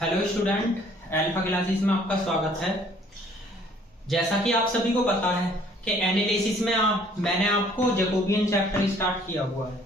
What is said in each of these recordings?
Hello student, alpha classes में आपका स्वागत है। जैसा कि आप सभी को पता है कि एनालिसिस में मैंने आपको जैकोबियन चैप्टर स्टार्ट किया हुआ है।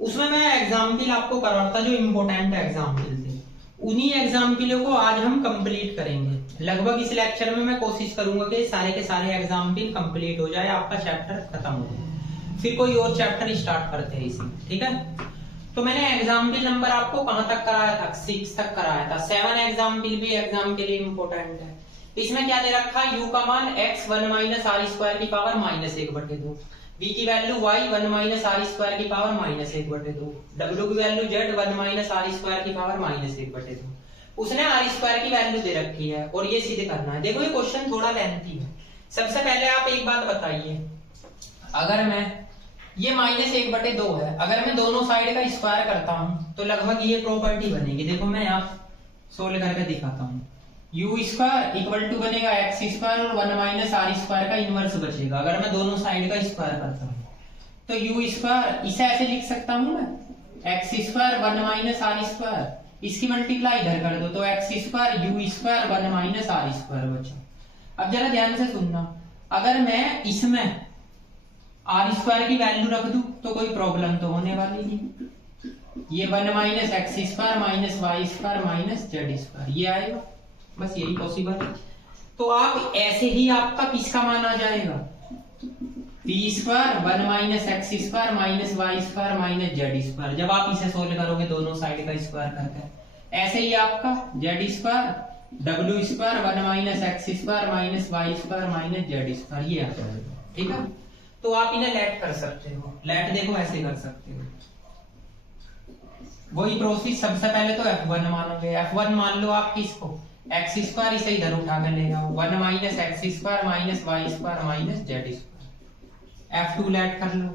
उसमें मैं एग्जाम्पल आपको करा रहा था, जो इम्पोर्टेंट एग्जाम्पल थे। उन्हीं एग्जाम्पलों को आज हम कंप्लीट करेंगे। लगभग इस लेक्चर में मैं कोशिश करूंगा कि सारे के सारे एग्जाम्पल कंप्लीट हो जाए, आपका चैप्टर खत्म हो जाए, फिर कोई और चैप्टर स्टार्ट करते हैं इसमें। ठीक है, तो मैंने एग्जाम्पल नंबर आपको कहां तक कराया था? 6 तक कराया था। 7 एग्जाम्पल भी एग्जाम के लिए इंपॉर्टेंट है। इसमें क्या दे रखा है? u का मान x 1 माइनस आर स्क्वायर की पावर -1/2, v की value y 1 minus r square की पावर -1/2, w की value z 1 minus r square की पावर -1/2। उसने आर स्क्वायर की वैल्यू दे रखी है और ये सीधे करना है। देखो ये क्वेश्चन थोड़ा लेंथी है। सबसे पहले आप एक बात बताइए, अगर मैं ये -1/2 है, अगर मैं दोनों साइड का स्क्वायर करता हूं तो लगभग ये प्रॉपर्टी बनेगी। देखो मैं यहाँ सोल्व करके दिखाता हूँ। u स्क्वायर इक्वल टू बनेगा x स्क्वायर और 1 माइनस आर स्क्वायर का इनवर्स बचेगा। अगर मैं दोनों साइड का स्क्वायर करता हूँ तो u स्क्वायर इसे ऐसे लिख सकता हूँ मैं, x square 1 minus r square, इसकी मल्टीप्लाई इधर कर दो तो x square u square 1 minus r square बचा। अब जरा ध्यान से सुनना, अगर मैं इसमें आर स्क्वायर की वैल्यू रख दूं तो कोई प्रॉब्लम तो होने वाली नहीं। ये 1 minus x square minus y square minus z square ये आएगा, बस यही पॉसिबल है। तो आप ऐसे ही आपका किसका मान आ जाएगा? P square 1 minus x square minus y square minus z square. जब आप इसे सोल्व करोगे दोनों साइड का स्क्वायर करके, ऐसे ही आपका जेड स्क्वायर डब्ल्यू square 1 minus x square minus y square minus z square ये आ जाएगा। ठीक है, तो आप इन्हें लेट कर सकते हो। लेट देखो ऐसे कर सकते हो, वही प्रोसेस। सबसे पहले तो f1 मानोगे। f1 मान लो आप किसको? x स्क्वायर, इसे इधर उठा कर ले जाओ 1 minus x square minus y square minus z square. f2 let कर लो,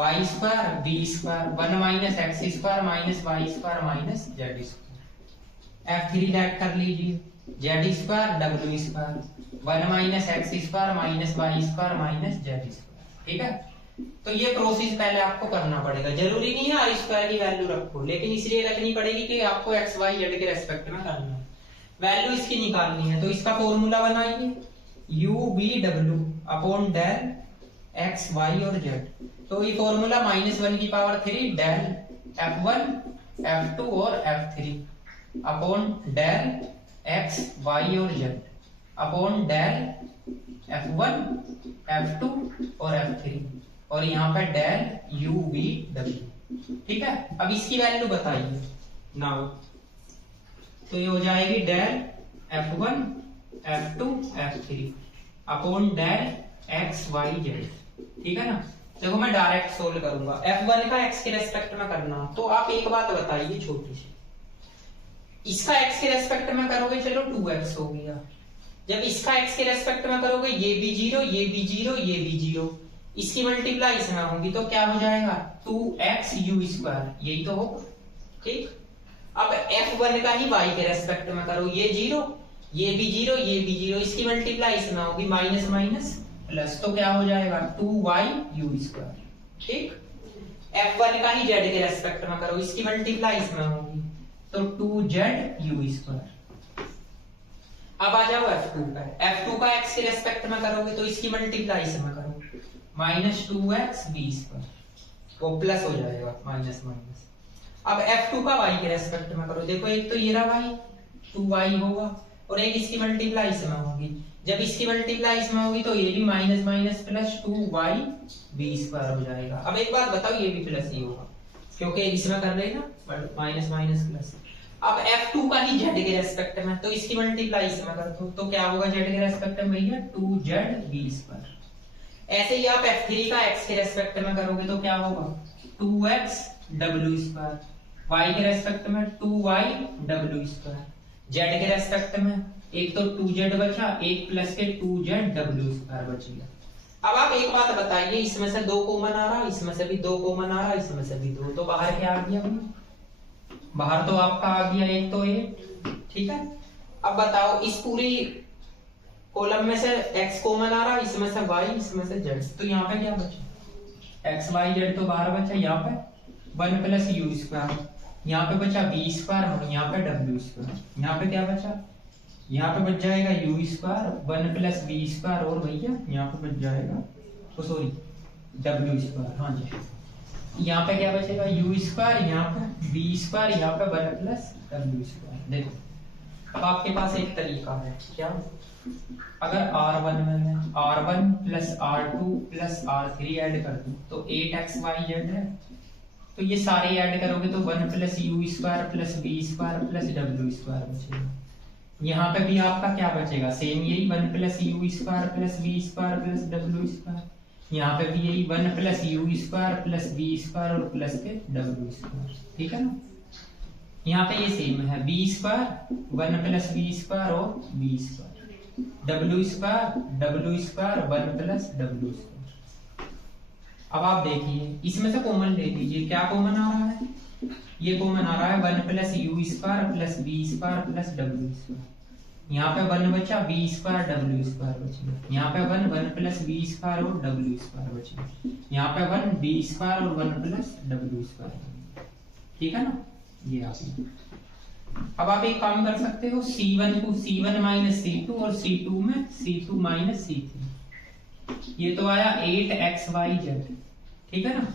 y square b square 1 minus x square minus y square minus z square. f3 let कर लीजिए, z square w square 1 minus x square minus y square minus z square. ठीक है, तो ये process पहले आपको करना पड़ेगा। जरूरी नहीं है आर स्क्वायर की वैल्यू रखो, लेकिन इसलिए रखनी पड़ेगी कि आपको एक्स वाई जेड के रेस्पेक्ट में करना है, वैल्यू इसकी निकालनी है। तो इसका फॉर्मूला बनाइए, u v w upon del x y और जेड। तो ये फॉर्मूला -1 की पावर 3 डेल f1 f2 और f3 upon del x y और z upon del f1 f2 और f3 और यहाँ पे डेल u v w। ठीक है, अब इसकी वैल्यू बताइए नाउ। तो ये हो जाएगी del f1 f2 f3 upon del x y z। ठीक है ना, देखो मैं डायरेक्ट सोल्व करूंगा। f1 का x के रेस्पेक्ट में करना, तो आप एक बात बताइए छोटी सी, इसका x के रेस्पेक्ट में करोगे चलो 2x हो गया। जब इसका x के रेस्पेक्ट में करोगे ये भी 0 ये भी 0 ये भी 0, इसकी मल्टीप्लाई इसमें होगी तो क्या हो जाएगा? 2x u स्क्वायर, यही तो होगा। ठीक, अब f1 का ही y के रेस्पेक्ट में करो, ये 0 ये भी 0 ये भी 0, इसकी मल्टीप्लाई इसमें होगी माइनस माइनस प्लस, तो क्या हो जाएगा? 2y u square. ठीक, f1 का ही z के रेस्पेक्ट में करो, इसकी मल्टीप्लाई इसमें होगी तो 2z u स्क्वायर। अब आ जाओ f2 पर, f2 का x के रेस्पेक्ट में करोगे तो इसकी मल्टीप्लाई इसमें करो -2x b स्क्वायर, वो प्लस हो जाएगा माइनस माइनस। अब f2 का y के रेस्पेक्ट में करो, देखो एक तो ये रहा y 2y होगा और एक इसकी मल्टीप्लाई इसमें होगी। जब इसकी मल्टीप्लाई इसमें होगी तो ये भी minus minus plus 2y b square हो जाएगा। अब एक बात बताओ, ये भी प्लस ही होगा क्योंकि इसमें कर रहे हैं ना माइनस माइनस प्लस। अब f2 का ही z के रेस्पेक्ट में, तो इसकी मल्टीप्लाई इसमें कर दो तो क्या होगा z के रेस्पेक्ट में भैया? 2z square. ऐसे ही आप f3 का x के रेस्पेक्ट में करोगे तो क्या होगा? 2x w स्क्वायर, y के रेस्पेक्ट में 2y w स्क्वायर, z के रेस्पेक्ट में एक तो 2z बचा, एक प्लस के 2z w स्क्वायर बचेगा। अब आप एक बात बताइए, इसमें से 2 कॉमन आ रहा, इसमें से भी 2 कॉमन आ रहा, इसमें से भी 2, तो बाहर क्या आ गया? बाहर तो आपका आ गया एक तो 8। ठीक है, अब बताओ इस पूरी कॉलम में से x कॉमन आ रहा, इसमें से y इसमें से z, तो यहाँ पे क्या बचा? x y z तो बाहर बचा, यहाँ पे 1 प्लस u स्क्वायर यहाँ पे बचा बी स्क्वायर, यहाँ पे डब्ल्यू स्क्वायर, यहाँ पे क्या बचा, यहाँ पे बच जाएगा u square 1 plus b square, और भैया यहाँ पे बच जाएगा सॉरी डब्ल्यू स्क्वायर। हाँ जी, यहाँ पे क्या बचेगा यू स्क्वायर, यहाँ पे बी स्क्वायर, यहाँ पे 1 प्लस डब्ल्यू स्क्वायर। देखो अब आपके पास एक तरीका है, क्या, अगर R1 में मैं R1 plus R2 plus R3 add कर दूं तो 8xyz है, तो ये सारे ऐड करोगे तो 1 plus u square plus b square plus डब्ल्यू स्क्वायर बचेगा। यहाँ पे भी आपका क्या बचेगा, सेम यही 1 plus u square plus b square plus डब्ल्यू स्क्वायर। यहाँ पे भी यही 1 plus u square plus b square और प्लस के डब्ल्यू स्क्वायर, ठीक है ना। यहाँ पे ये सेम है, b square 1 plus b square और बी स्क्वायर, डब्ल्यू स्क्वायर 1 प्लस डब्ल्यू स्क्वायर। अब आप देखिए इसमें से कॉमन ले लीजिए, क्या कॉमन आ रहा है, ये कॉमन आ रहा है 1 plus u square plus b square plus डब्ल्यू स्क्वायर। यहाँ पे 1 बचा, बी स्क्वायर डब्ल्यू स्क्वायर बचा, यहाँ पे 1 प्लस बी स्क्वायर और डब्ल्यू स्क्वायर बचा, यहाँ पे 1 बी स्क्वायर और 1 प्लस डब्ल्यू स्क्वायर, ठीक है ना। ये आपने, अब आप एक काम कर सकते हो, C1 को C1 माइनस C2 और C2 में C2 माइनस C3, ये तो आया 8xyz, ठीक है ना।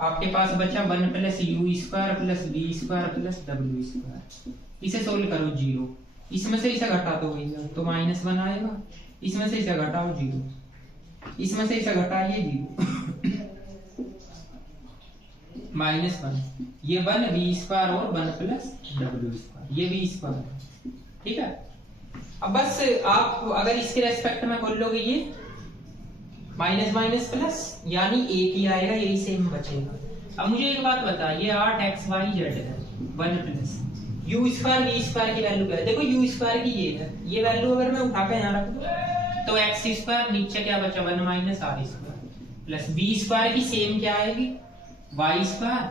आपके पास बचा 1 plus u square plus b square plus डब्ल्यू स्क्वायर, इसे सोल्व करो 0, इसमें से इसे घटा दो भैया तो -1 आएगा, इसमें से इसे घटाओ 0, इसमें से इसे घटाइए 0 -1, ये 1 बी स्क्वायर और 1 प्लस डब्ल्यू स्क्वायर, ये बी स्क्वायर, ठीक है। अब बस आप अगर इसके रेस्पेक्ट में खोल लोगे ये माइनस माइनस प्लस, यानी एक ही आएगा, यही सेम बचेगा। अब मुझे एक बात बताइए, 8xyz है 1 plus u square b square की वैल्यू क्या है, देखो यू स्क्वायर की ये है, ये वैल्यू अगर मैं उठा के यहाँ रख दूं तो एक्स स्क्वायर, नीचे क्या बचा 1 minus r square, plus b square की सेम क्या आएगी y square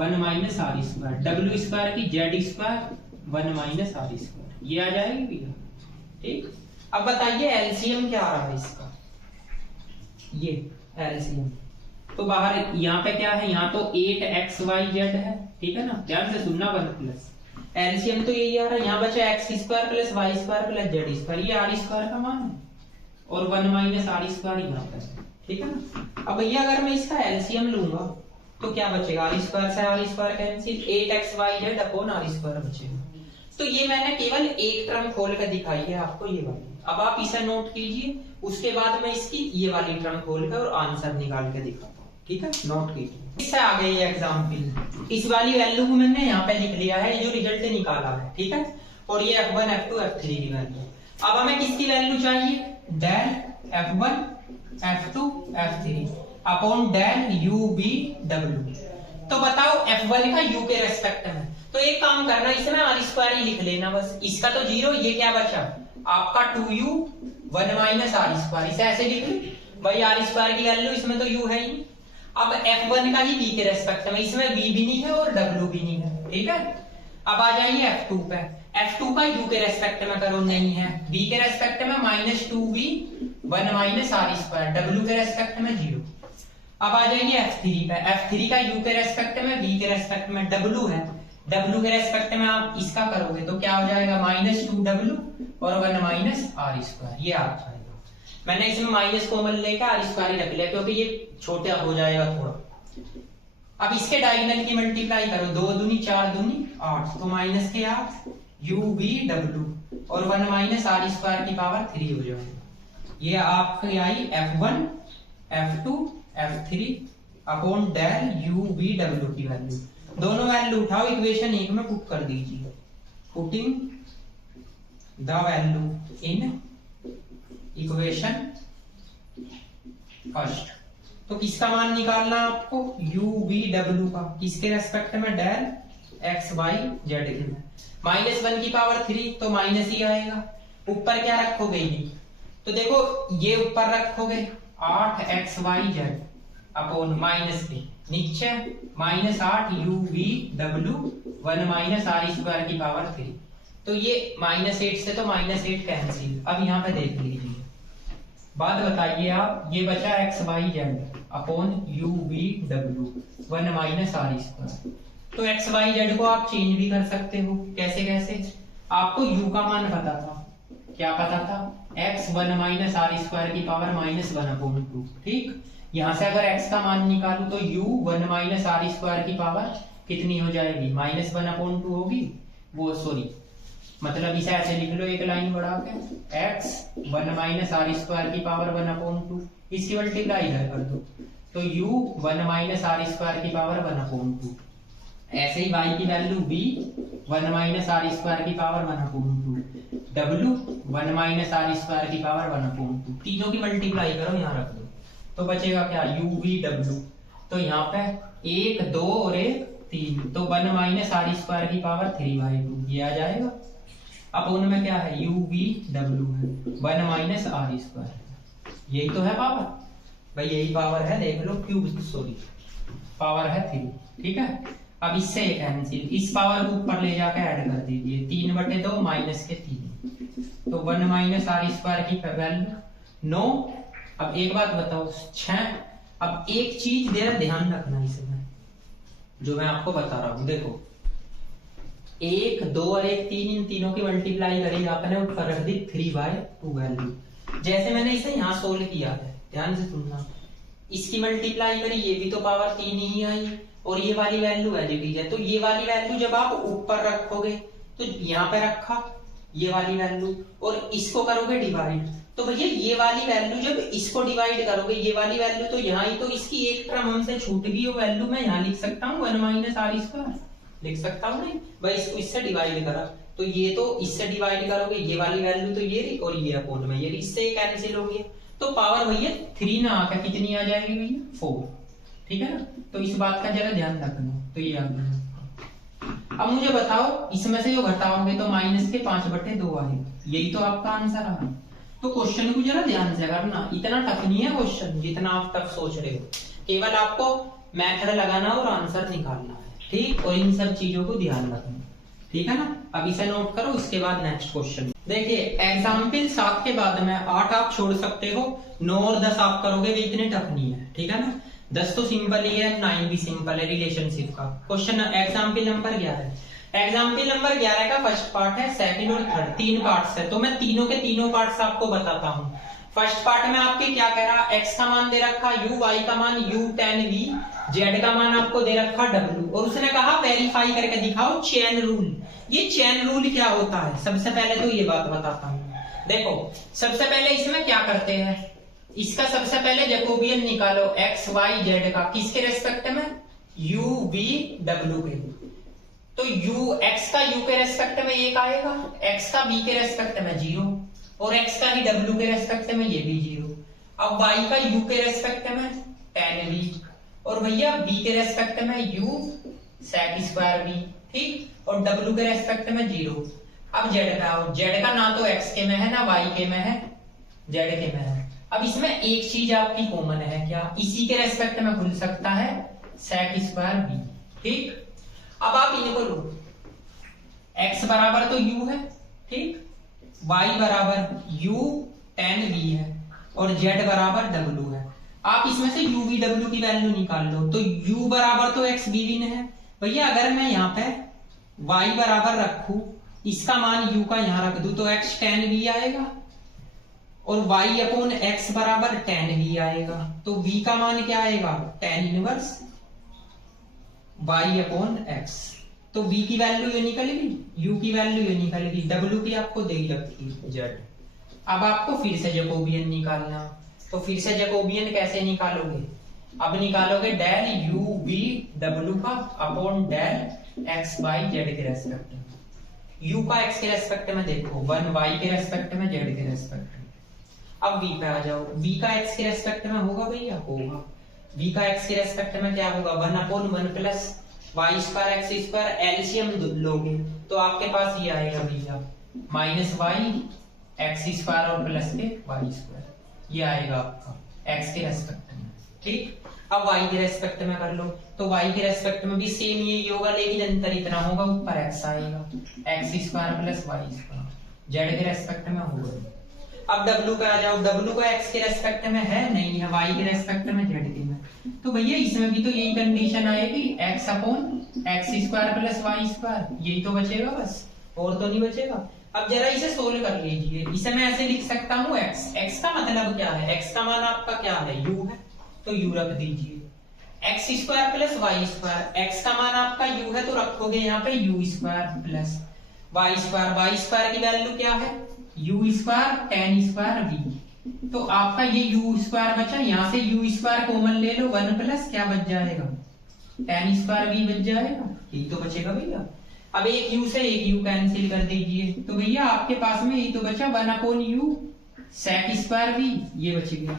1 minus r square, डब्ल्यू स्क्वायर की z square 1 minus r square, ये आ जाएगी भैया, ठीक। अब बताइए एलसीएम क्या आ रहा है इसका, ये एलसीएम तो बाहर यहाँ पे क्या है, यहाँ तो 8xyz है, ठीक है ना, ध्यान से सुनना 1 प्लस एलसीएम तो यही आ रहा है, यहाँ बचा x square plus y square plus z square, ये आर स्क्वायर का मान है, और 1 माइनस आर स्क्वायर यहाँ पे, ठीक है ना। अब भैया अगर मैं इसका एलसीएम लूंगा तो क्या बचेगा, आर स्क्वायर से r square cancel, 8xyz upon r square बचेगा। तो ये मैंने केवल एक टर्म खोल कर दिखाई है आपको, ये वाली। अब आप इसे नोट कीजिए, उसके बाद मैं इसकी ये वाली टर्म खोल कर और आंसर निकाल के दिखाता हूँ, ठीक है, नोट कीजिए। इससे आ गई एग्जाम्पल, इस वाली वैल्यू को मैंने यहाँ पे लिख लिया है, जो रिजल्ट निकाला है, ठीक है, और ये F1 F2 F3 की वैल्यू। अब हमें किसकी वैल्यू चाहिए, del F1 F2 F3 upon del U B W। तो बताओ F1 का U के रेस्पेक्ट में, तो एक काम करना, इसमें आर स्क्वायर ही लिख लेना बस, इसका तो 0, ये क्या बचा आपका 2u 1 माइनस आर स्क्वायर, इसे ऐसे लिख लो भाई, आर स्क्वायर की वैल्यू इसमें तो u है ही। अब F1 का ही v के रेस्पेक्ट में, इसमें v भी नहीं है और w भी नहीं है, ठीक है। अब आ जाइए F2 पे, F2 का u के रेस्पेक्ट में करो, नहीं है, v के रेस्पेक्ट में -2v 1 minus r square, w के रेस्पेक्ट में 0। अब आ जाइए F3 पे, F3 का u के रेस्पेक्ट में, v के रेस्पेक्ट में w है, w के रेस्पेक्ट में आप इसका करोगे तो क्या हो जाएगा -2w और 1 माइनस आर स्क्वायर, ये आ जाएगा। मैंने इसमें माइनस कॉमन लेकर आर स्क्वायर रख लिया क्योंकि ये छोटा हो जाएगा थोड़ा। अब इसके डायगोनल की मल्टीप्लाई करो, 2 दूनी 4 दूनी 8, तो माइनस के 8 u v w और 1 माइनस आर स्क्वायर की पावर 3 हो जाएगा। ये आपकी आई F1 F2 F3 upon del u v w की वैल्यू। दोनों वैल्यू उठाओ, इक्वेशन 1 में पुट कर दीजिए, putting the value in equation first. तो किसका मान निकालना आपको, u v w का, किसके रेस्पेक्ट में, डेल x y z के में। -1 की पावर 3 तो माइनस ही आएगा, ऊपर क्या रखोगे ये, तो देखो ये ऊपर रखोगे 8xyz अपॉन -3, नीचे -8 u v w 1 minus r square की पावर 3, तो ये -8 से तो -8 कैंसिल। अब यहाँ पे देख लीजिए, बात बताइए आप, ये बचा xyz upon u v w 1 minus r square, तो एक्स वाई जेड को आप चेंज भी कर सकते हो। कैसे कैसे? आपको u का मान पता था, क्या पता था? x 1 माइनस आर स्क्वायर की पावर माइनस 1/2। ठीक, यहां से अगर x का मान निकालू तो u 1 माइनस आर स्क्वायर की पावर कितनी हो जाएगी? माइनस 1/2 होगी। वो सॉरी, मतलब इसे ऐसे लिख लो एक लाइन बढ़ा के, x 1 माइनस आर स्क्वायर की पावर 1/2, इसकी मल्टीप्लाई इधर कर दो तो u 1 माइनस आर स्क्वायर की पावर 1/2। ऐसे ही y की value v 1 minus r square की power 1/2, w 1 minus r square की पावर 1/2। तीनों की मल्टीप्लाई करो, यहाँ रख दो तो बचेगा क्या? u v w। तो यहाँ पे 1 2 और 1 3, तो 1 माइनस आर स्क्वायर की पावर 3/2 ये आ जाएगा। अब उनमें क्या है? u v w है, 1 माइनस आर स्क्वायर, यही तो है पावर भाई, यही पावर है, देख लो क्यूब, सॉरी पावर है 3। ठीक है, अब इससे एक कैंसिल, इस पावर को ऊपर ले जाकर ऐड कर दीजिए, 3/2 माइनस के 3, तो 1 माइनस आर स्क्वायर की वैल्यू 9। अब एक बात बताओ, 6। अब एक चीज जरा ध्यान रखना इसमें, जो मैं आपको बता रहा हूं, देखो 1 2 और 1 3, इन तीनों की मल्टीप्लाई करी आपने, ऊपर रख दी 3/2 वैल्यू। जैसे मैंने इसे यहाँ सोल्व किया है, ध्यान से सुनना, इसकी मल्टीप्लाई करी, ये भी तो पावर 3 ही आई, और ये वाली वैल्यू एलजीब्रिक है, तो ये वाली वैल्यू जब आप ऊपर रखोगे तो यहाँ पे रखा ये वाली वैल्यू, और इसको करोगे डिवाइड, तो भैया ये वाली वैल्यू जब इसको डिवाइड करोगे, ये वाली वैल्यू तो यहाँ ही, तो इसकी एक टर्म हमसे छूट गई, वो वैल्यू मैं यहाँ लिख सकता हूँ 1 माइनस आर स्क्वायर, लिख सकता हूँ नहीं भाई? इसको इससे डिवाइड करा तो ये तो इससे डिवाइड करोगे, ये वाली वैल्यू तो ये रही, और ये अपॉन में ये, इससे कैंसिल हो गया, तो पावर भैया 3 ना आकर कितनी आ जाएगी भैया? 4। ठीक है ना, तो इस बात का जरा ध्यान रखना। तो ये आ गया। अब मुझे बताओ, इसमें से जो घटाओगे तो माइनस के 5/2 आएगा, यही तो आपका आंसर आ। तो क्वेश्चन को जरा ध्यान से करना, इतना टफ नहीं है क्वेश्चन जितना आप टफ सोच रहे हो, केवल आपको मेथड लगाना और आंसर निकालना है। ठीक, और इन सब चीजों को ध्यान रखना। ठीक है ना, अब इसे नोट करो, उसके बाद नेक्स्ट क्वेश्चन देखिए। एग्जाम्पल 7 के बाद में 8 आप छोड़ सकते हो, 9 और 10 आप करोगे, वे इतने टफ नहीं है। ठीक है ना, 10 तो सिंपल ही है, 9 भी सिंपल है रिलेशनशिप का question. Example number 11, example number 11 का फर्स्ट पार्ट है, सेकंड और थर्ड, 3 पार्ट्स है, तो मैं तीनों के तीनों पार्ट्स आपको बताता हूँ। फर्स्ट पार्ट में आपके क्या कह रहा, x का मान दे रखा u, y का मान u tan v, z का मान आपको दे रखा w, और उसने कहा वेरीफाई करके दिखाओ चेन रूल। ये चेन रूल क्या होता है, सबसे पहले तो ये बात बताता हूँ। देखो सबसे पहले इसमें क्या करते हैं, इसका सबसे पहले जैकोबियन निकालो x y z का, किसके रेस्पेक्ट में? u v w के। तो x का u के रेस्पेक्ट में 1 आएगा, x का v के रेस्पेक्ट में 0, और x का ही w के रेस्पेक्ट में ये भी 0। अब y का u के रेस्पेक्ट में tan v, और भैया v के रेस्पेक्ट में u sec स्क्वायर v। ठीक, और w के रेस्पेक्ट में 0। अब z पे आओ, z का ना तो x के में है ना y के में है, z के में है। अब इसमें एक चीज आपकी कॉमन है, क्या? इसी के रेस्पेक्ट में खुल सकता है sec स्क्वायर v। ठीक, अब आप इनको लो, x बराबर तो u है, ठीक, y बराबर u tan v है, और z बराबर w है। आप इसमें से u v w की वैल्यू निकाल लो, तो u बराबर तो x v v है भैया। अगर मैं यहाँ पे y बराबर रखू, इसका मान u का यहाँ रख दूं, तो x tan v आएगा, और y अपॉन x बराबर tan v आएगा, तो v का मान क्या आएगा? tan inverse y upon x। तो v की वैल्यू ये निकल गई, u की वैल्यू ये निकल गई, w की आपको दे ही रखी z। अब आपको फिर से जैकोबियन निकालना, तो फिर से जैकोबियन कैसे निकालोगे? अब निकालोगे डेल u v w का upon del x y z के रेस्पेक्ट में। u का x के रेस्पेक्ट में देखो, 1 y के रेस्पेक्ट में, z के रेस्पेक्ट में। अब v पे आ जाओ, v का x के रेस्पेक्ट में होगा भैया, होगा। v का x के रेस्पेक्ट में क्या होगा? 1 upon 1 plus y square x square, LCM लोगे तो आपके पास ये आएगा भैया माइनस वाई एक्स स्क्वायर और प्लस के वाई स्क्वायर, ये आएगा आपका एक्स के रेस्पेक्ट में। ठीक, अब वाई के रेस्पेक्ट में कर लो, तो वाई के रेस्पेक्ट में भी सेम यही होगा, लेकिन अंतर इतना होगा, ऊपर एक्स आएगा, x square plus y square, z के रेस्पेक्ट में होगा। अब W पे आ जाओ, W का x के रेस्पेक्ट में है नहीं है, y के रेस्पेक्ट में, z के में, तो भैया इसमें भी तो यही कंडीशन आएगी, x upon x square plus y square, यही तो बचेगा बस, और तो नहीं बचेगा। अब जरा इसे सोल्व कर लीजिए, इसे मैं ऐसे लिख सकता हूँ x का मतलब क्या है, x का मान आपका क्या है, u है, तो u रख दीजिए, x square plus y square, x का मान आपका u है तो रखोगे यहाँ पे u square plus y square की वैल्यू क्या है, u square tan square v, तो आपका ये u स्क्वायर बचा, यहाँ से u स्क्वायर कॉमन ले लो, 1 प्लस क्या बच जाएगा, tan स्क्वायर v बच जाएगा, यही तो बचेगा भैया। अब एक u से एक u कैंसिल कर दीजिए, तो भैया आपके पास में यही तो बचा 1 upon u sec square v, ये बच गया।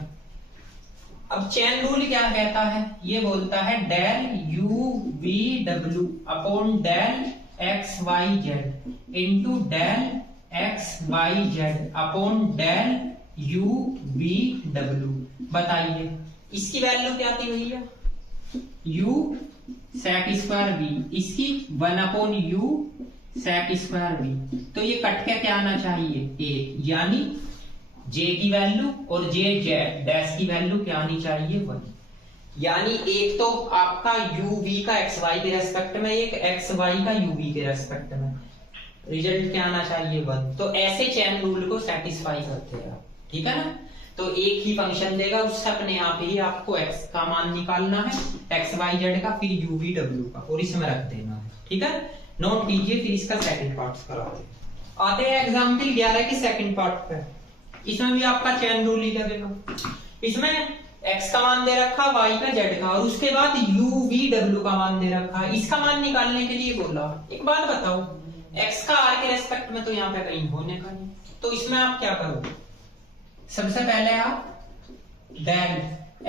अब चेन रूल क्या कहता है, ये बोलता है del u v w upon del x y z into del x y z upon del u v w। बताइए इसकी वैल्यू क्या थी भैया, u sec स्क्वायर v, इसकी 1 upon u sec square v, तो ये कट के क्या आना चाहिए, 1, यानी j की वैल्यू और j डैश की वैल्यू क्या आनी चाहिए, 1, यानी एक तो आपका u v का x y के रेस्पेक्ट में, एक x y का u v के रेस्पेक्ट में, रिजल्ट क्या आना चाहिए, 1। तो ऐसे चेन रूल को सेटिस्फाई करते हैं आप, ठीक है ना। तो एक ही फंक्शन देगा, उससे अपने आप ही आपको x का मान निकालना है, x y z का, फिर u v w का, और इसमें रख देना है, ठीक है। नोट कीजिए, फिर इसका सेकंड पार्ट कराते हैं। आते हैं एग्जाम्पल 11 के सेकंड पार्ट पे। इसमें भी आपका चेन रूल ही लगेगा। इसमें x का मान दे रखा, y का, z का, और उसके बाद u v w का मान दे रखा। इसका मान निकालने के लिए बोला। एक बात बताओ, x का r के रेस्पेक्ट में तो यहाँ पे कहीं होने का नहीं, तो इसमें आप क्या करो, सबसे पहले आप डेल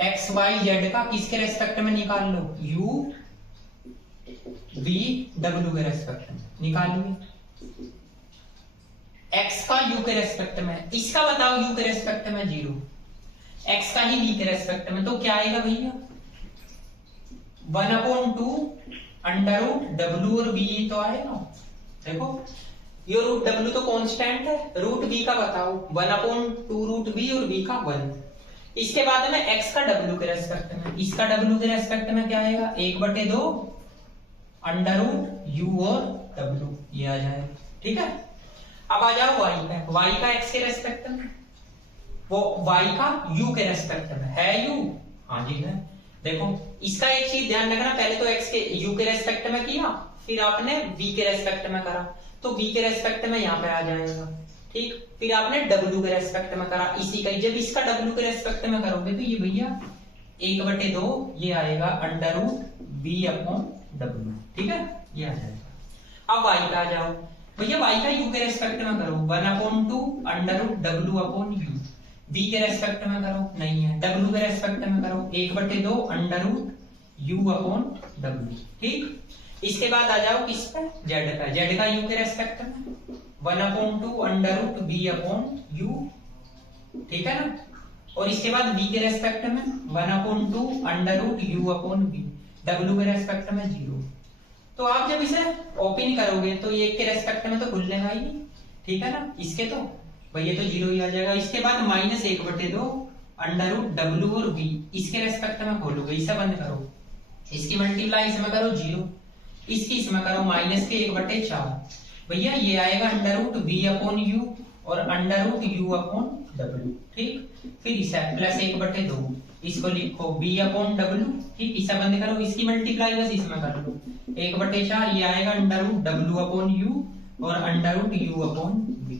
x y z का किसके रेस्पेक्ट में निकाल लो, u v w के रेस्पेक्ट में निकालिए। x का u के रेस्पेक्ट में, इसका बताओ u के रेस्पेक्ट में 0, x का ही v के रेस्पेक्ट में, तो क्या आएगा भैया 1/2 अंडर रूट w और v तो आएगा। देखो ये रूट w तो कांस्टेंट है, रूट v का बताओ 1/2 रूट v और v का 1। इसके बाद में x का w के रेस्पेक्ट में, इसका w के रेस्पेक्ट में क्या आएगा 1/2 अंडर रूट u और w, ये आ जाएगा, ठीक है। अब आ जाओ y पे, y का x के रेस्पेक्ट में, वो y का u के रेस्पेक्ट में है, u, हाँ जी है। देखो इसका एक चीज ध्यान रखना, पहले तो x के u के रेस्पेक्ट में किया, फिर आपने v के रेस्पेक्ट में करा, तो v के रेस्पेक्ट में यहाँ पे आ जाएगा, ठीक। फिर आपने w के रेस्पेक्ट में करा, इसी का जब इसका w के रेस्पेक्ट में करोगे तो ये भैया 1/2 ये आएगा under root v upon w, ठीक है, ये आ जाएगा। अब y का आ जाओ भैया, y का u के रेस्पेक्ट में करो 1/2 under root w upon u, v के रेस्पेक्ट में करो नहीं है, w के रेस्पेक्ट में करो 1/2 under root u upon w, ठीक। इसके बाद आ जाओ किस पे, z का, z का u के रेस्पेक्ट में 1/2 under root v upon u, ठीक है ना। और इसके बाद v के रेस्पेक्ट में 1/2 under root u upon v, w के रेस्पेक्ट में 0। तो आप जब इसे ओपन करोगे तो ये के रेस्पेक्ट में तो खुलेगा ही, ठीक है ना, इसके तो भैया तो 0 ही आ जाएगा। इसके बाद -1/2 अंडर रूट w और v, इसके रेस्पेक्ट में खोलोगे, इसे बंद करो, इसकी मल्टीप्लाई इसमें करो 0, इसकी इसमें करो -1/4, भैया ये आएगा under root v upon u और under root u upon w, ठीक। फिर इसे +1/2, इसको लिखो v अपॉन w, ठीक, इसे बंद करो, इसकी मल्टीप्लाई बस इसमें कर लो 1/4, ये आएगा under root w upon u और under root u upon v।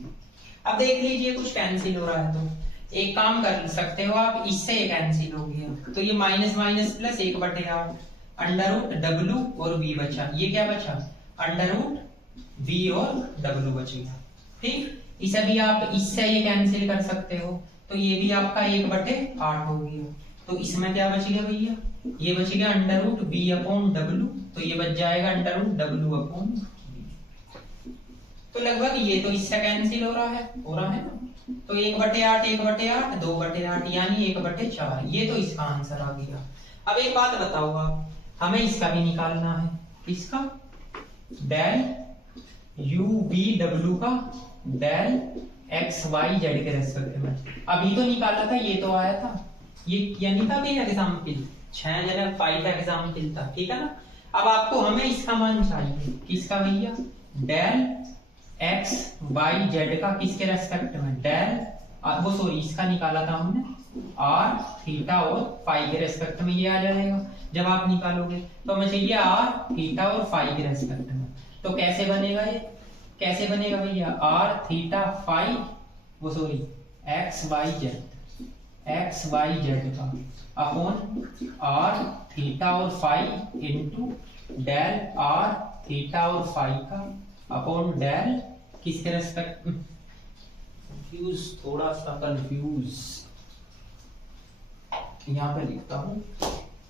अब देख लीजिए कुछ कैंसिल हो रहा है, तो एक काम कर सकते हो आप, इससे ये कैंसिल हो गया, तो ये minus minus plus 1/8 under root w और v बचा, ये क्या बचा अंडर रूट v और w बच गया, ठीक। इसे भी आप इससे ये कैंसिल कर सकते हो, तो ये भी आपका 1/8 हो गया, तो इसमें क्या बच गया भैया, ये बच गया under root v upon w, तो ये बच जाएगा under root w upon v। तो लगभग ये तो इससे कैंसिल हो रहा है ना, तो 1/8 1/8 2/8 यानी 1/4, ये तो इसका आंसर आ गया। अब एक बात बताओ आप, हमें इसका भी निकालना है, इसका डेल u v w का डेल एक्स वाई जेड के रेस्पेक्ट में। अभी तो निकाला था, ये तो आया था, ये यानी था भी एग्जाम्पल 5 एग्जाम्पल था, ठीक है ना। अब आपको हमें इसका मान चाहिए, किसका भैया, डेल एक्स वाई जेड का किसके रेस्पेक्ट में, डेल वो सॉरी इसका निकाला था हमने आर थीटा और फाई के रेस्पेक्ट में, ये आ जाएगा जब आप निकालोगे। तो हमें चाहिए आर थीटा और फाई के रेस्पेक्ट में। तो कैसे बनेगा ये, कैसे बनेगा भैया, आर थीटा फाई वो सॉरी एक्स वाई जेड का अपॉन आर थीटा और phi into del r theta और फाई का अपॉन डेल किसके रेस्पेक्ट, थोड़ा सा कंफ्यूज यहाँ पे लिखता हूं,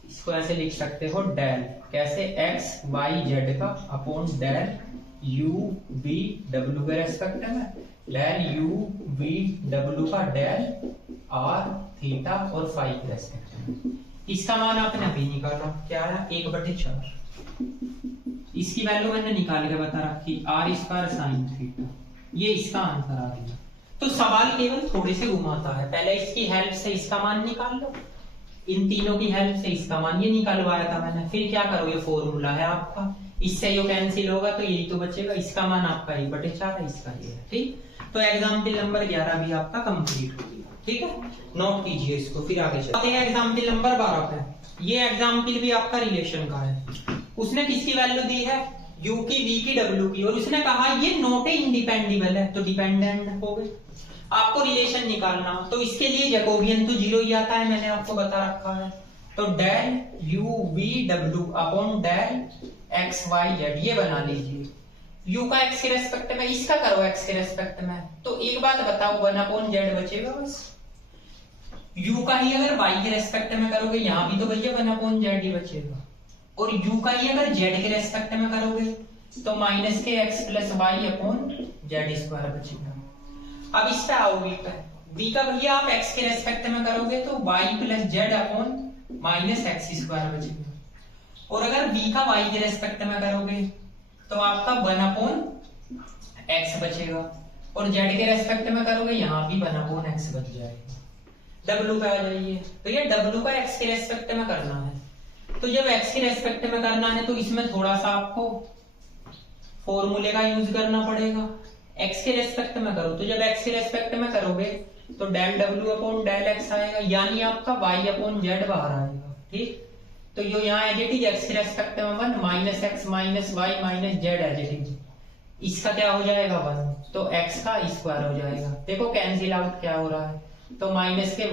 इसको ऐसे लिख सकते हो डेल कैसे, एक्स वाई जेड का अपॉन डेल यू वी डब्ल्यू के रेस्पेक्ट में, डेल यू वी डब्ल्यू का डेल आर थीटा और फाई के रेस्पेक्ट में। इसका मान आपने अभी निकाला, क्या है 1/4। इसकी वैल्यू मैंने निकाल के बता रखी, आर स्क्वायर साइन थीटा, ये इसका आंसर आ गया। तो सवाल केवल थोड़े से घुमाता है, पहले इसकी हेल्प से इसका मान निकाल लो, इन तीनों की हेल्प से इसका मान ये निकालवाया था मैंने, फिर क्या करो, ये फॉर्मूला है आपका, इससे ये कैंसिल होगा तो यही तो बचेगा, इसका मान आपका 1/4 है, इसका ये है, ठीक। तो एग्जाम्पल नंबर 11 भी आपका कंप्लीट हो गया, ठीक है, नोट कीजिए इसको। फिर आगे चलते हैं एग्जाम्पल नंबर 12 पे। ये एग्जाम्पल भी आपका रिलेशन का है, उसने किसकी वैल्यू दी है, u की, v की, w की, और उसने कहा ये नॉट इंडिपेंडेबल है, तो डिपेंडेंट हो गए। आपको रिलेशन निकालना, तो इसके लिए जैकोबियन तो 0 ही आता है, मैंने आपको बता रखा है। तो del u v w upon del x y z ये बना लीजिए। u का x के रेस्पेक्ट में, इसका करो x के रेस्पेक्ट में, तो एक बात बताओ 1/z बचेगा बस। u का ही अगर y के रेस्पेक्ट में करोगे, यहाँ भी तो भैया 1/z ही बचेगा, और u का ही अगर z के रेस्पेक्ट में करोगे तो माइनस के x plus y upon z square बचेगा। अब इस पे आओ v का भैया आप x के रेस्पेक्ट में करोगे तो y plus Z upon minus x square बचेगा, और अगर v का y के रेस्पेक्ट में करोगे तो आपका 1/x बचेगा, और z के रेस्पेक्ट में करोगे यहाँ भी 1/x बच जाएगा। w पे आ जाइए, तो ये w का x के रेस्पेक्ट में करना है, तो जब x के रेस्पेक्ट में करना है तो इसमें थोड़ा सा आपको फॉर्मूले का यूज करना पड़ेगा। x के रेस्पेक्ट में करो, तो जब x के रेस्पेक्ट में करोगे तो del w upon del x आएगा, यानी आपका y अपॉन z बाहर आएगा, ठीक। तो यो यहाँ एज इट इज x के रेस्पेक्ट में 1 minus x minus y minus z as it is, इसका क्या हो जाएगा 1, तो x का स्क्वायर हो जाएगा। देखो कैंसिल आउट क्या हो रहा है, तो माइनस के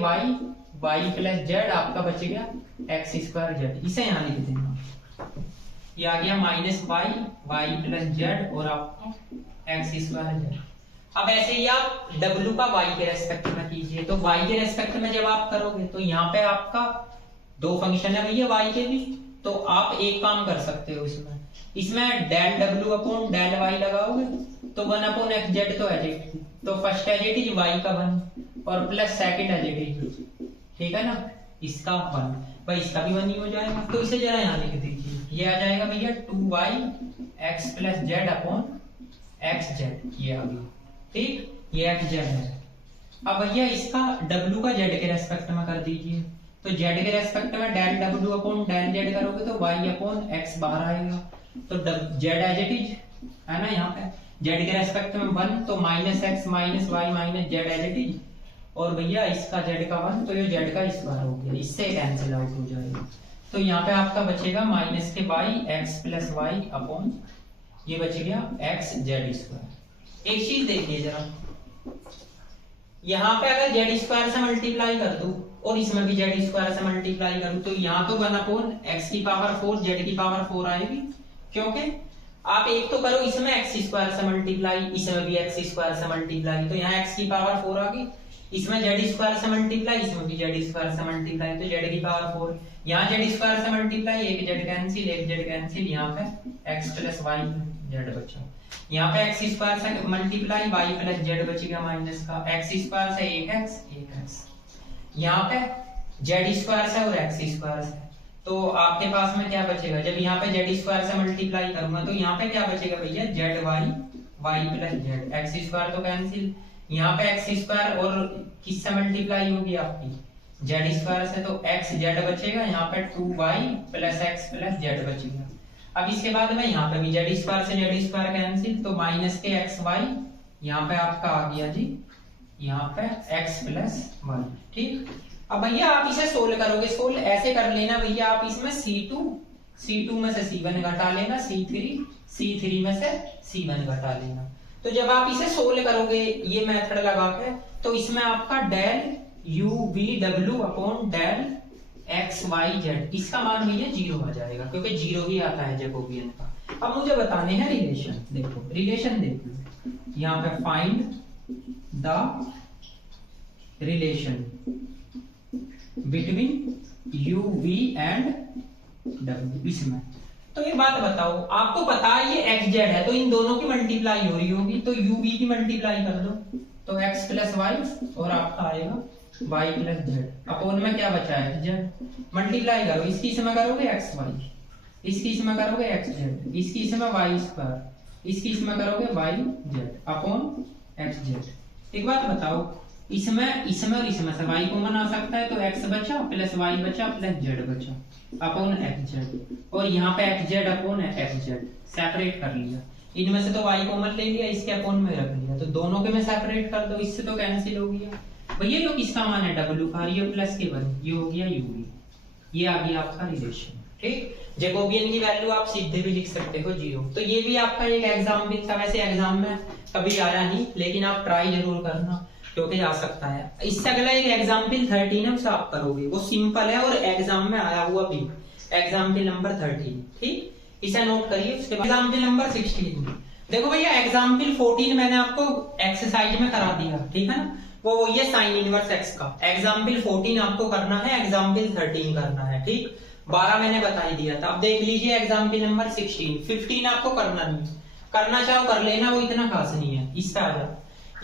y प्लस जेड आपका बच गया एक्स स्क्वायर जेड, इसे यहाँ लिख देना, ये आ गया माइनस y प्लस जेड और आपका एक्स स्क्वायर जेड। अब ऐसे ही आप w का y के रेस्पेक्ट में कीजिए, तो y के रेस्पेक्ट में जब आप करोगे तो यहाँ पे आपका 2 फंक्शन है भैया y के भी, तो आप एक काम कर सकते हो इसमें del w upon del y लगाओगे तो 1/x तो एज, तो first as it is y का 1 और plus second as it is, ठीक है ना, इसका 1 भाई, इसका भी 1 ही हो जाएगा। तो इसे जरा यहाँ लिख दीजिए, ये आ जाएगा भैया 2y x plus Z upon x Z, ये आ गया, ठीक, ये एक्स जेड है। अब भैया इसका w का z के रेस्पेक्ट में कर दीजिए, तो z के रेस्पेक्ट में del w upon del z करोगे तो y अपॉन x बाहर आएगा, तो z एज इट इज है ना, यहाँ पे z के रेस्पेक्ट में 1 तो minus x minus y minus z as it is, और भैया इसका z का 1 तो ये z का स्क्वायर हो गया, इससे कैंसिल आउट हो जाएगा। तो यहाँ पे आपका बचेगा माइनस के y x plus y upon ये बच गया एक्स जेड स्क्वायर। एक चीज देखिए जरा, यहाँ पे अगर जेड स्क्वायर से मल्टीप्लाई कर दूं और इसमें भी जेड स्क्वायर से मल्टीप्लाई करूं तो यहाँ तो 1/x की पावर 4 जेड की पावर 4 आएगी, क्योंकि आप एक तो करो इसमें एक्स स्क्वायर से मल्टीप्लाई, इसमें भी एक्स स्क्वायर से मल्टीप्लाई, तो यहाँ एक्स की पावर 4 आ गई, इसमें जेड स्क्वायर से मल्टीप्लाई, इसमें भी जेड स्क्वायर से मल्टीप्लाई, तो जेड की पावर 4, यहाँ जेड स्क्वायर से मल्टीप्लाई, एक जेड कैंसिल एक जेड कैंसिल, यहाँ पे एक्स प्लस वाई जेड बचा, यहाँ पे एक्स स्क्वायर से मल्टीप्लाई वाई प्लस जेड बचेगा माइनस का, एक्स स्क्वायर से एक एक्स, यहाँ पे जेड स्क्वायर से और एक्स स्क्वायर से, तो आपके पास में क्या बचेगा, जब यहाँ पे जेड स्क्वायर से मल्टीप्लाई करूंगा तो यहाँ पे क्या बचेगा भैया z y plus z, x square तो कैंसिल, यहाँ पे एक्स स्क्वायर और किससे मल्टीप्लाई होगी आपकी जेड स्क्वायर से, तो एक्स जेड बचेगा, यहाँ पे 2y plus x plus Z बचेगा। अब इसके बाद में यहाँ पे भी जेड स्क्वायर से जेड स्क्वायर कैंसिल, तो माइनस के एक्स वाई, यहाँ पे आपका आ गया जी यहाँ पे एक्स प्लस वाई। ठीक, अब भैया आप इसे सोल्व करोगे, सोल्व ऐसे कर लेना भैया, आप इसमें C2 में से C1 घटा लेना, C3 में से C1 घटा लेना। तो जब आप इसे सोल्व करोगे ये मेथड लगा के, तो इसमें आपका del u v w upon del x y z, इसका मान भैया 0 आ जाएगा, क्योंकि 0 ही आता है जैकोबियन का। अब मुझे बताने हैं रिलेशन, देखो रिलेशन देख लो, यहाँ पे find the relation between u v and w। इसमें तो ये बात बताओ, आपको पता है ये x z है, तो इन दोनों की मल्टीप्लाई हो रही होगी, तो u v की मल्टीप्लाई कर दो, तो x प्लस वाई और आपका आएगा y प्लस जेड, अपॉन में क्या बचा है z, मल्टीप्लाई करो, इसकी इसमें करोगे x y, इसकी इसमें करोगे x z, इसकी इसमें y स्क्वायर, इसकी इसमें करोगे y z upon x z। एक बात बताओ, इसमें और इसमें से y कॉमन आ सकता है, तो x बचा प्लस y बचा प्लस z बचा अपॉन xz, और यहाँ पे xz अपॉन xz सेपरेट कर लिया, इनमें से तो y कॉमन ले लिया, इसके अपॉन में रख लिया, तो दोनों के में सेपरेट कर दो, इससे तो कैंसिल हो गया भैया। ये किसका मान है w का, ये प्लस के वन, ये हो गया u, ये आ गया आपका रिलेशन। ठीक, जैकोबियन की वैल्यू आप सीधे भी लिख सकते हो 0। तो ये भी आपका एक एग्जाम भी था, वैसे एग्जाम में कभी आया नहीं, लेकिन आप ट्राई जरूर करना क्योंकि आ सकता है। इससे अगला एक एग्जाम्पल 13 है, उसे आप करोगे, वो सिंपल है और एग्जाम में आया हुआ भी, एग्जाम्पल नंबर 13। ठीक, इसे नोट करिए। उसके बाद एग्जाम्पल नंबर 16 देखो भैया, एग्जाम्पल 14 मैंने आपको एक्सरसाइज में करा दिया, ठीक है ना, वो ये साइन इनवर्स एक्स का। एग्जाम्पल 14 आपको करना है, एग्जाम्पल 13 करना है। ठीक, 12 मैंने बता ही दिया था। अब देख लीजिए एग्जाम्पल नंबर 16, 15 आपको करना नहीं, करना चाहो कर लेना, वो इतना खास नहीं है। इससे आ जाओ,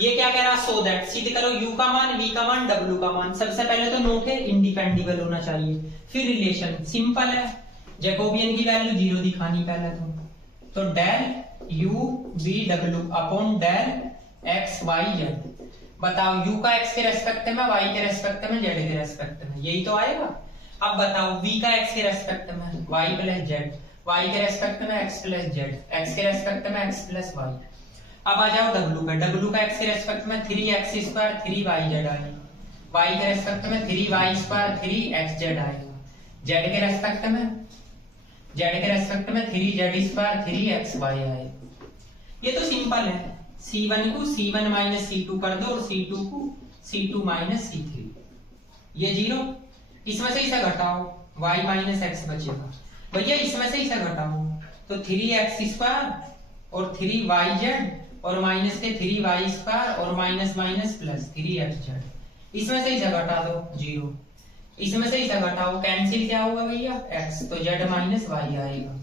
ये क्या कह रहा, सो दैट, सीधे करो, u का मान, v का मान, w का मान। सबसे पहले तो नोट है इंडिपेंडेबल होना चाहिए, फिर रिलेशन सिंपल है, जैकोबियन की वैल्यू 0 दिखानी पहले तो del u v w upon del x y z। बताओ u का x के रेस्पेक्ट में, y के रेस्पेक्ट में, z के रेस्पेक्ट में, यही तो आएगा। अब बताओ v का x के रेस्पेक्ट में y प्लस z, y के रेस्पेक्ट में x प्लस z, x के रेस्पेक्ट में x प्लस y। अब आ जाओ w पे, w का x के रेस्पेक्ट में 3x स्क्वायर 3yz आएगा, y के रेस्पेक्ट में 3y स्क्वायर 3xz आएगा, z के रेस्पेक्ट में 3z स्क्वायर 3xy आएगा। ये तो सिंपल है, c1 को c1 माइनस c2 कर दो और c2 को c2 माइनस c3, ये 0। इसमें से इसे घटाओ, y माइनस x बचेगा भैया, इसमें से इसे घटाओ तो 3x स्क्वायर और 3yz और माइनस के 3y स्क्वायर और माइनस माइनस प्लस 3xz। इसमें से इसे घटा दो 0, इसमें से इसे घटाओ, कैंसिल क्या होगा भैया x, तो z माइनस y आएगा।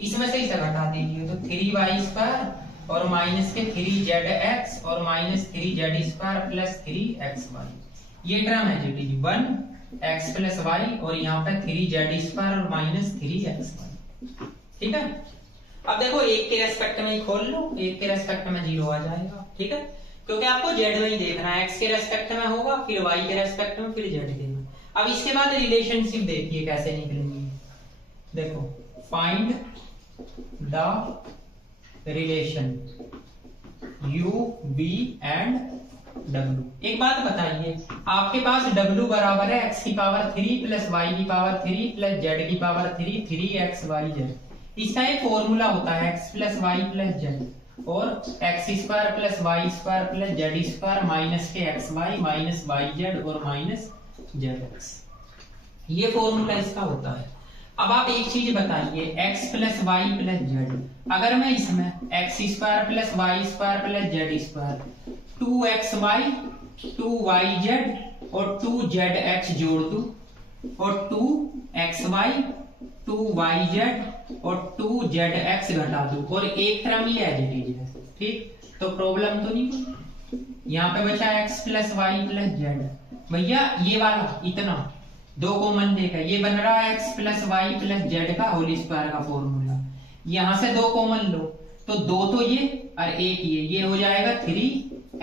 इसमें से इसे घटा दीजिए तो 3y स्क्वायर और माइनस के 3zx और minus 3z square plus 3xy। ये टर्म है जी 1x प्लस y और यहाँ पे 3z स्क्वायर और माइनस 3xy। ठीक है, अब देखो एक के रेस्पेक्ट में ही खोल लो, एक के रेस्पेक्ट में 0 आ जाएगा। ठीक है, क्योंकि आपको z में ही देखना है, x के रेस्पेक्ट में होगा, फिर y के रेस्पेक्ट में, फिर z के में। अब इसके बाद रिलेशनशिप देखिए कैसे निकलेंगी। देखो, find the relation u v and w। एक बात बताइए, आपके पास w बराबर है x की पावर 3 प्लस y की पावर 3 प्लस z की पावर 3, 3xyz। इसका एक फॉर्मूला होता है x plus y plus z और x square plus y square plus z square minus के x y minus y z और माइनस जेड एक्स, ये फॉर्मूला इसका होता है। अब आप एक चीज बताइए, x plus y plus z, अगर मैं इसमें x square plus y square plus z square 2xy 2yz और 2zx जोड़ दूं और 2xy 2yz और 2zx घटा दो और एक टर्म ये एज इट इज है। ठीक, तो प्रॉब्लम तो नहीं कोई। यहाँ पे बचा x plus y plus z, भैया ये वाला इतना 2 कॉमन लेकर ये बन रहा है x plus y plus z का होल स्क्वायर का फॉर्मूला। यहाँ से 2 कॉमन लो तो 2 तो ये और 1 ये हो जाएगा 3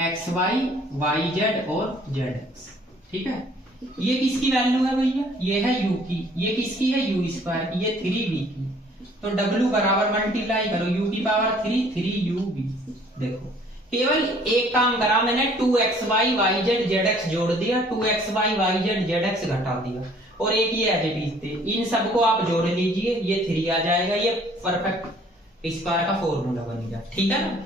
एक्स वाई, वाई जेड और जेड एक्स। ठीक है, ये किसकी वैल्यू है भैया? ये है u की। ये किसकी है? u स्क्वायर की। ये 3b की। तो w बराबर मल्टीप्लाई करो u की पावर 3, 3ub। देखो केवल एक काम करा मैंने, 2xy yz zx जोड़ दिया, 2xy yz zx घटा दिया, और एक ये एज इट इज थे, इन सबको आप जोड़ लीजिए, ये 3 आ जाएगा। ये परफेक्ट स्क्वायर का फॉर्मूला बन गया। ठीक है ना?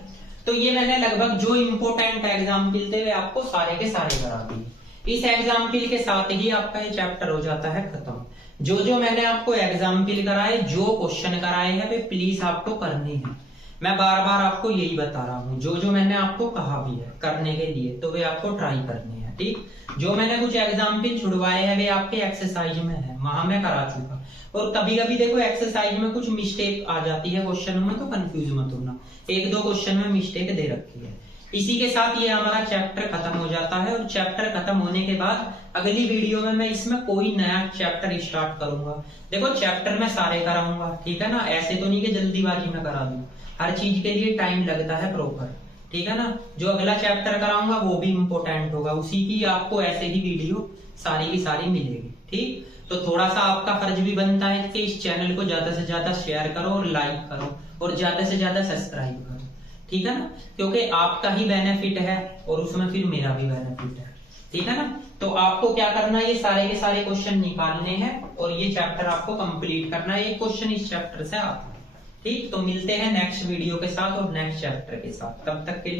तो ये मैंने लगभग जो इंपोर्टेंट एग्जाम्पल थे वे आपको सारे के सारे करा दिए। इस एग्जाम्पल के साथ ही आपका ये चैप्टर हो जाता है खत्म। जो मैंने आपको एग्जाम्पल कराए, जो क्वेश्चन कराए हैं, वे प्लीज आपको करने हैं। मैं बार बार आपको यही बता रहा हूँ, जो मैंने आपको कहा भी है करने के लिए, तो वे आपको ट्राई करने हैं। ठीक, जो मैंने कुछ एग्जाम्पल छुड़वाए हैं वे आपके एक्सरसाइज में है, वहां मैं करा चुका। और कभी कभी देखो एक्सरसाइज में कुछ मिस्टेक आ जाती है क्वेश्चन में, तो कंफ्यूज मत होना, 1-2 क्वेश्चन में मिस्टेक दे रखी है। इसी के साथ ये हमारा चैप्टर खत्म हो जाता है, और चैप्टर खत्म होने के बाद अगली वीडियो में मैं इसमें कोई नया चैप्टर स्टार्ट करूंगा। देखो चैप्टर में सारे कराऊंगा, ठीक है ना? ऐसे तो नहीं कि जल्दीबाजी में करा दूं, हर चीज के लिए टाइम लगता है प्रॉपर। ठीक है ना? जो अगला चैप्टर कराऊंगा वो भी इंपॉर्टेंट होगा, उसी की आपको ऐसे ही वीडियो सारी की सारी मिलेगी। ठीक, तो थोड़ा सा आपका फर्ज भी बनता है कि इस चैनल को ज्यादा से ज्यादा शेयर करो और लाइक करो और ज्यादा से ज्यादा सब्सक्राइब करो। ठीक है ना? क्योंकि आपका ही बेनिफिट है और उसमें फिर मेरा भी बेनिफिट है। ठीक है ना? तो आपको क्या करना है, ये सारे के सारे क्वेश्चन निकालने हैं और ये चैप्टर आपको कंप्लीट करना है। एक क्वेश्चन इस चैप्टर से आता है। ठीक, तो मिलते हैं नेक्स्ट वीडियो के साथ और नेक्स्ट चैप्टर के साथ। तब तक के लिए